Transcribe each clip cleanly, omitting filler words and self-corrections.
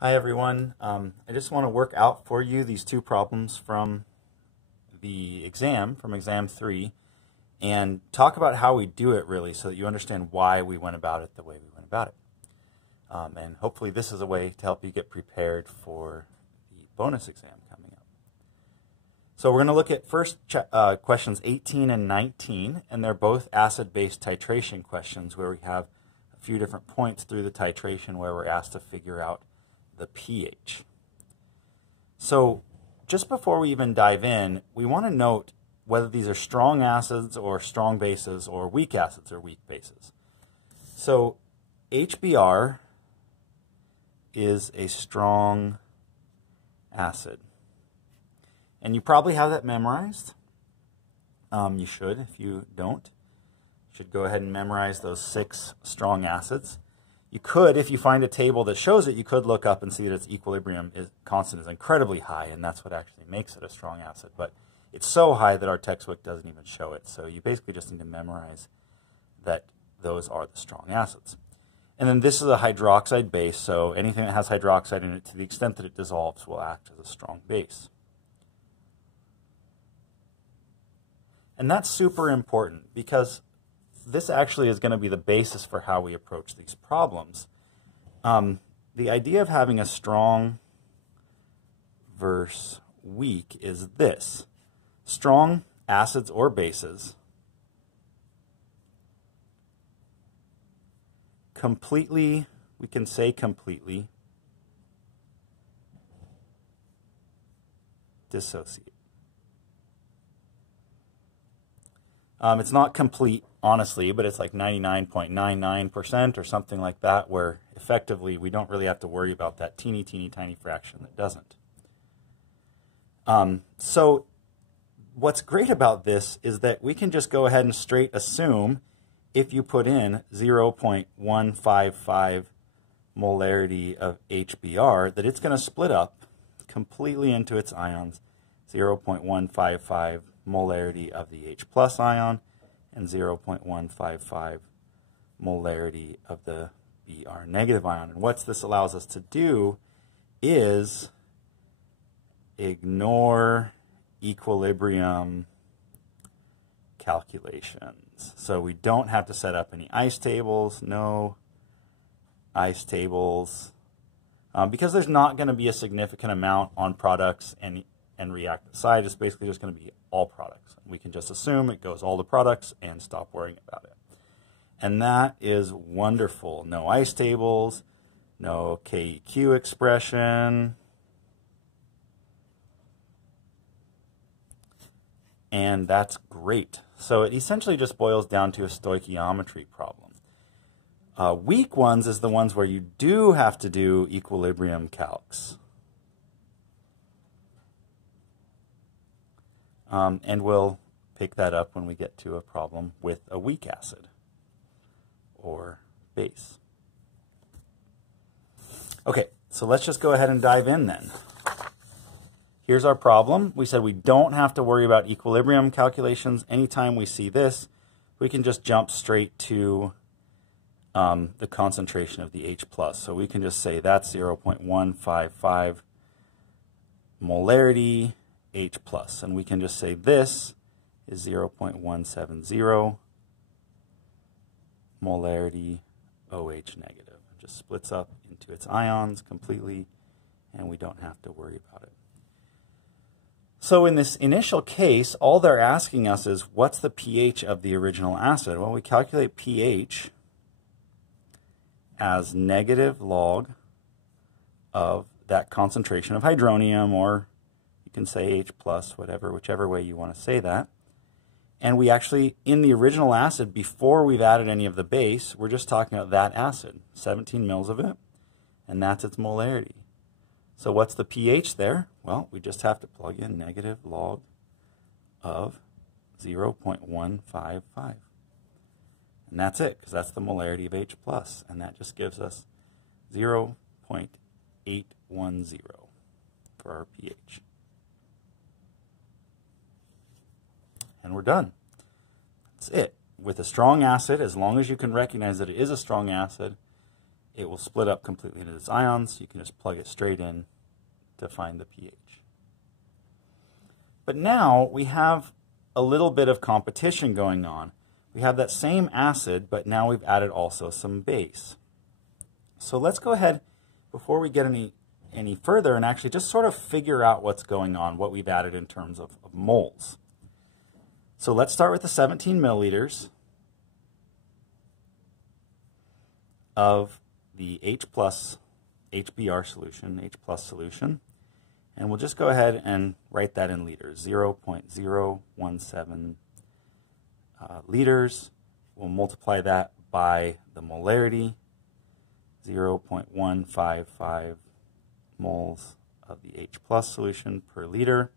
Hi everyone. I just want to work out for you these two problems from the exam, from exam 3, and talk about how we do it really so that you understand why we went about it the way we went about it. And hopefully this is a way to help you get prepared for the bonus exam coming up. So we're going to look at first questions 18 and 19, and they're both acid-base titration questions where we have a few different points through the titration where we're asked to figure out the pH. So just before we even dive in, we want to note whether these are strong acids or strong bases or weak acids or weak bases. So HBr is a strong acid. And you probably have that memorized. You should. If you don't, you should go ahead and memorize those 6 strong acids. You could, if you find a table that shows it, you could look up and see that its equilibrium constant is incredibly high, and that's what actually makes it a strong acid. But it's so high that our textbook doesn't even show it. So you basically just need to memorize that those are the strong acids. And then this is a hydroxide base, so anything that has hydroxide in it, to the extent that it dissolves, will act as a strong base. And that's super important because this actually is going to be the basis for how we approach these problems. The idea of having a strong versus weak is this. Strong acids or bases completely, we can say completely, dissociate. It's not complete, honestly, but it's like 99.99% or something like that, where effectively we don't really have to worry about that teeny tiny fraction that doesn't. So what's great about this is that we can just go ahead and straight assume if you put in 0.155 molarity of HBr, that it's going to split up completely into its ions, 0.155 molarity of the H plus ion and 0.155 molarity of the Br negative ion. And what this allows us to do is ignore equilibrium calculations. So we don't have to set up any ice tables, no ice tables, because there's not going to be a significant amount on products and reactant side. It's basically just going to be all products. We can just assume it goes all the products and stop worrying about it. And that is wonderful. No ice tables, no KEQ expression. And that's great. So it essentially just boils down to a stoichiometry problem. Weak ones is the ones where you do have to do equilibrium calcs. And we'll pick that up when we get to a problem with a weak acid or base. Okay, so let's just go ahead and dive in then. Here's our problem. We said we don't have to worry about equilibrium calculations. Anytime we see this, we can just jump straight to the concentration of the H+. So we can just say that's 0.155 molarity H+, and we can just say this is 0.170 molarity OH negative. It just splits up into its ions completely, and we don't have to worry about it. So in this initial case, all they're asking us is, what's the pH of the original acid? Well, we calculate pH as negative log of that concentration of hydronium, or you can say H+, whichever way you want to say that. And we actually, in the original acid, before we've added any of the base, we're just talking about that acid, 17 mils of it, and that's its molarity. So what's the pH there? Well, we just have to plug in negative log of 0.155. And that's it, because that's the molarity of H+, and that just gives us 0.810 for our pH. And we're done. That's it. With a strong acid, as long as you can recognize that it is a strong acid, it will split up completely into its ions. You can just plug it straight in to find the pH. But now we have a little bit of competition going on. We have that same acid, but now we've added also some base. So let's go ahead, before we get any further, and actually just sort of figure out what's going on, what we've added in terms of moles. So let's start with the 17 milliliters of the H plus HBr solution, H plus solution. And we'll just go ahead and write that in liters, 0.017 liters. We'll multiply that by the molarity, 0.155 moles of the H plus solution per liter.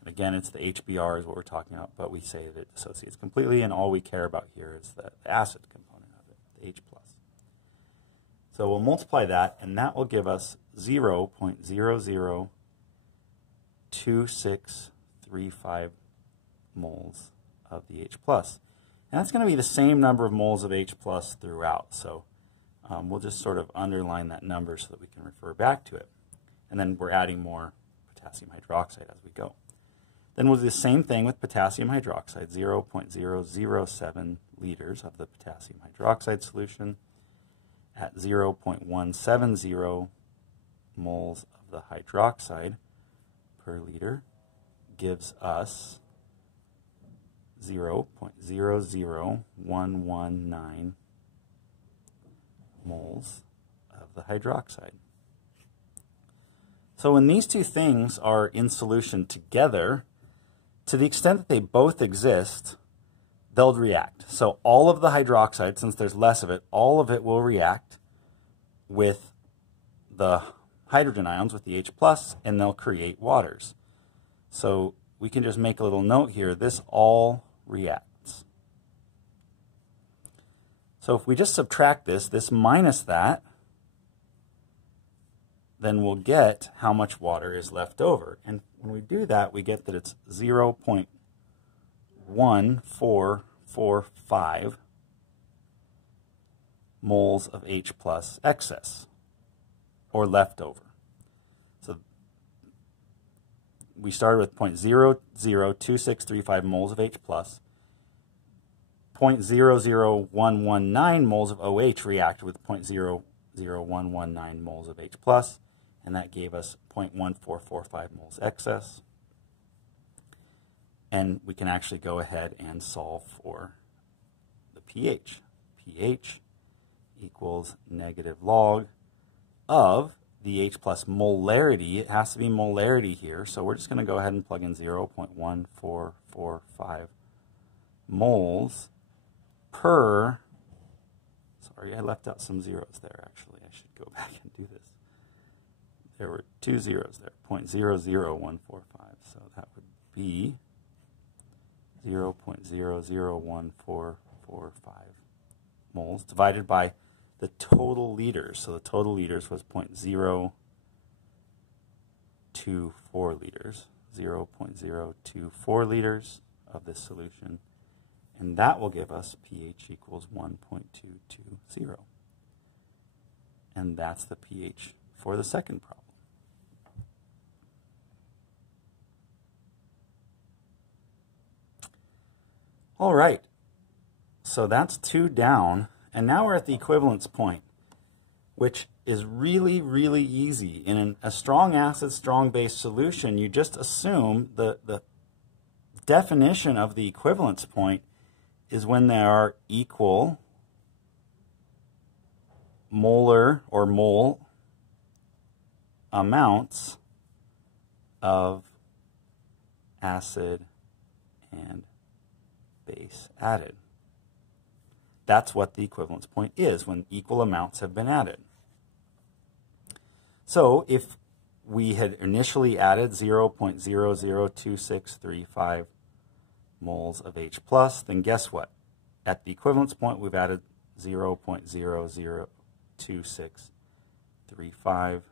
And again, it's the HBr is what we're talking about, but we say that it dissociates completely, and all we care about here is the acid component of it, the H plus. So we'll multiply that, and that will give us 0.002635 moles of the H plus. And that's going to be the same number of moles of H plus throughout. So we'll just sort of underline that number so that we can refer back to it. And then we're adding more potassium hydroxide as we go. Then we'll do the same thing with potassium hydroxide, 0.007 liters of the potassium hydroxide solution at 0.170 moles of the hydroxide per liter gives us 0.00119 moles of the hydroxide. So when these two things are in solution together, to the extent that they both exist, they'll react. So all of the hydroxide, since there's less of it, all of it will react with the hydrogen ions, with the H plus, and they'll create waters. So we can just make a little note here, this all reacts. So if we just subtract this minus that, then we'll get how much water is left over. And when we do that, we get that it's 0.1445 moles of H plus excess, or leftover. So we started with 0.002635 moles of H plus. 0.00119 moles of OH reacted with 0.00119 moles of H plus, and that gave us 0.1445 moles excess. And we can actually go ahead and solve for the pH. pH equals negative log of the H plus molarity. It has to be molarity here, so we're just going to go ahead and plug in 0.1445 moles per, sorry, I left out some zeros there actually. I should go back and do this. There were two zeros there, 0.00145, so that would be 0.001445 moles divided by the total liters. So the total liters was 0.024 liters, 0.024 liters of this solution. And that will give us pH equals 1.220. And that's the pH for the second problem. All right, so that's 2 down, and now we're at the equivalence point, which is really, really easy. In a strong acid, strong base solution, you just assume the definition of the equivalence point is when there are equal molar or mole amounts of acid and base added. That's what the equivalence point is, when equal amounts have been added. So if we had initially added 0.002635 moles of H plus, then guess what? At the equivalence point, we've added 0.002635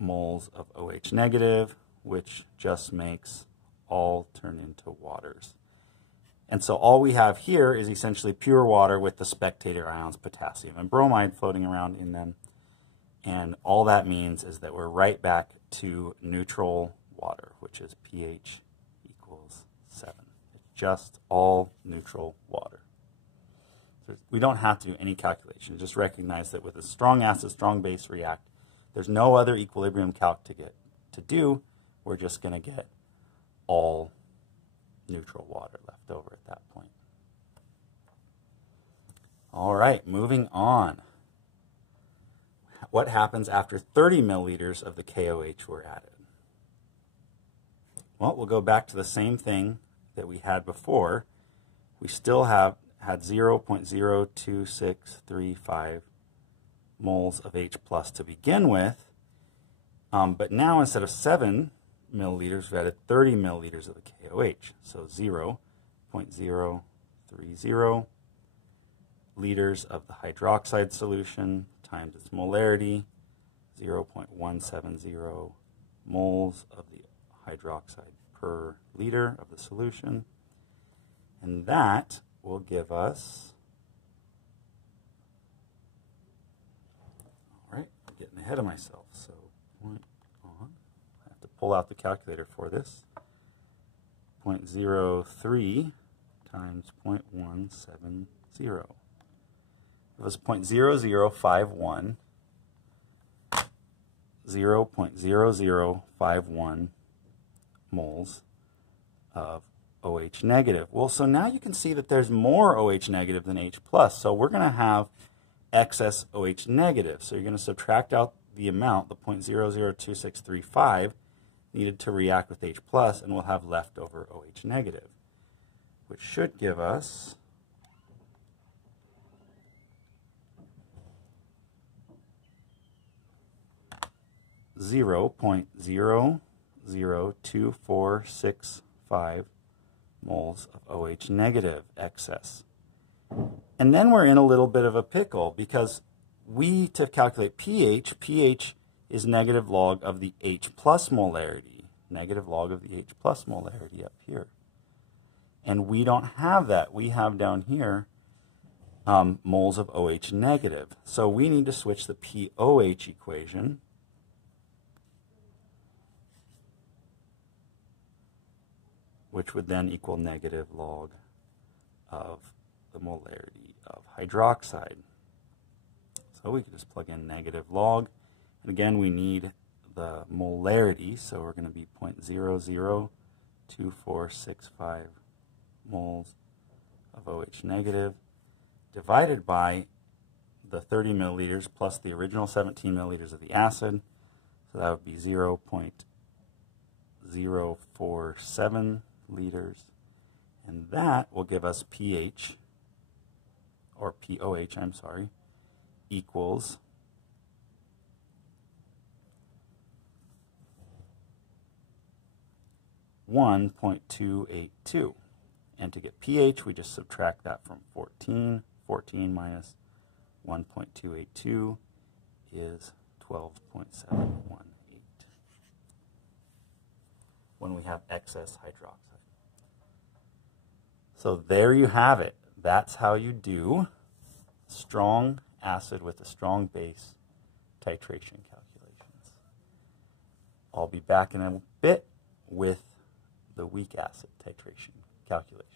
moles of OH negative, which just makes all turn into waters. And so all we have here is essentially pure water with the spectator ions, potassium and bromide, floating around in them. And all that means is that we're right back to neutral water, which is pH equals 7. It's just all neutral water. So we don't have to do any calculation. Just recognize that with a strong acid, strong base react, there's no other equilibrium calc to do. We're just going to get all neutral water left over at that point. All right, moving on. What happens after 30 milliliters of the KOH were added? Well, we'll go back to the same thing that we had before. We still had 0.02635 moles of H plus to begin with, but now instead of 7 milliliters, we added 30 milliliters of the KOH. So 0.030 liters of the hydroxide solution times its molarity, 0.170 moles of the hydroxide per liter of the solution. And that will give us, all right, I'm getting ahead of myself. So I have to pull out the calculator for this. 0.03 times 0.170. It was 0.0051, 0.0051 moles of OH negative. Well, so now you can see that there's more OH negative than H plus. So we're going to have excess OH negative. So you're going to subtract out the amount, the 0.002635, needed to react with H plus, and we'll have leftover OH negative, which should give us 0.002465 moles of OH negative excess. And then we're in a little bit of a pickle because to calculate pH is negative log of the H plus molarity, negative log of the H plus molarity up here. And we don't have that. We have down here moles of OH negative. So we need to switch the POH equation which would then equal negative log of the molarity of hydroxide. So we could just plug in negative log. And again, we need the molarity, so we're going to be 0.002465 moles of OH negative divided by the 30 milliliters plus the original 17 milliliters of the acid. So that would be 0.047 liters, and that will give us pH, or POH, I'm sorry, equals 1.282. And to get pH, we just subtract that from 14. 14 minus 1.282 is 12.718 when we have excess hydroxide. So there you have it. That's how you do strong acid with a strong base titration calculations. I'll be back in a bit with the weak acid titration calculation.